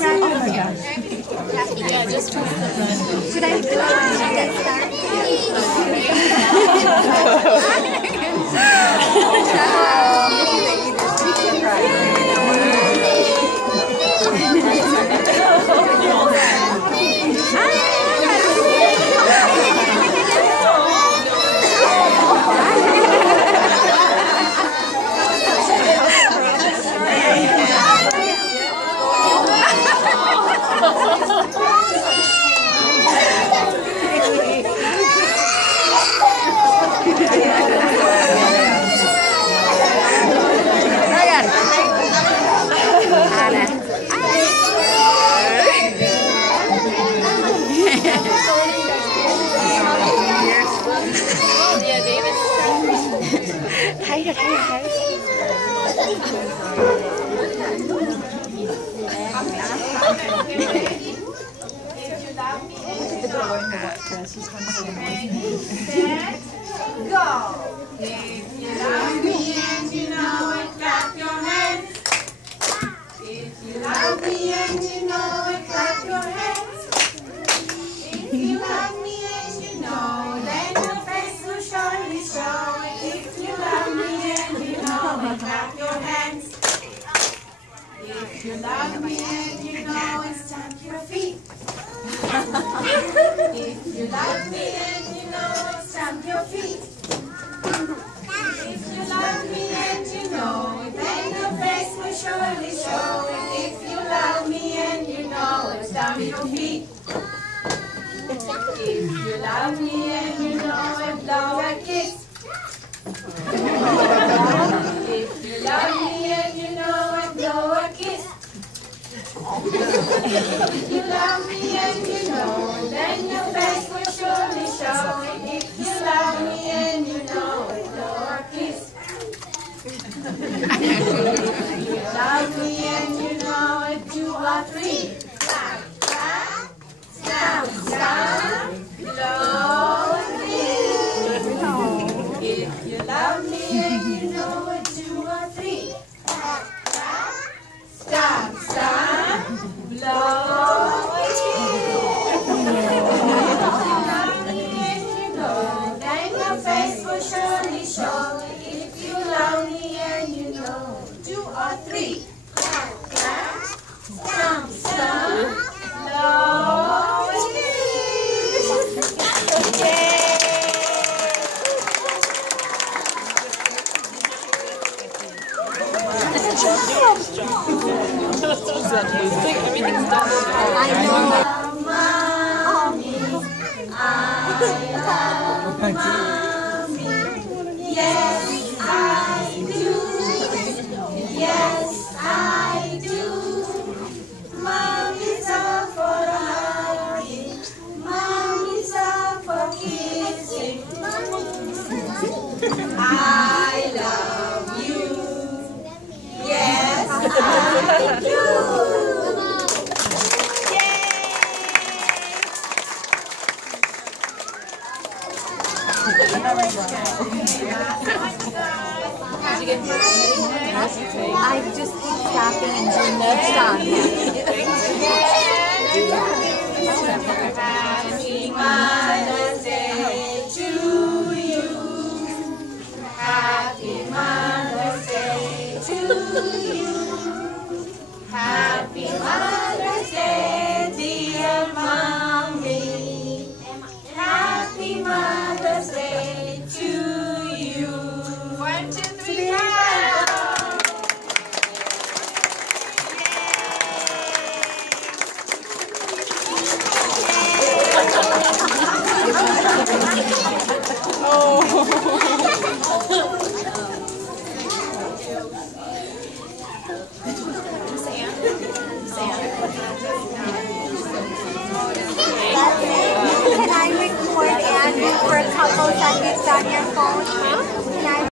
Yeah, just twist the bread. Should I get started? If you love me and you know it, stamp your feet. If you love me and you know it, stamp your feet. If you love me and you know it, then your face will surely show it. If you love me and you know it, stamp your feet. If you love me and you know it, blow a kiss. If you love me and you know it, blow a kiss. If you love me and you know it, then your face will surely show it. If you love me and you know it, blow a kiss. If you love me and you know it, 2 or 3. Stamp, stamp, stamp, stamp, blow a kiss. If you love me and you know it, 2 or 3. Stamp, stamp, blow a kiss. If you love me and you know, then your face will surely show it. If you love me and you know, 2 or 3. Stamp, stamp, blow a kiss. Everything's done. I know. Mommy, I love Mommy. Yes, I do. Yes, I do. Mommy's all for hugging. Mommy's all for kissing. I love you. Yes, I do. I just keep stopping and doing each song. Happy Mother's Day to you. Happy Mother's Day to you. Happy Mother's Day, dear Mommy. Happy Mother's Day to you. 1, 2, 3, 4. Can I record and for a couple seconds on your phone?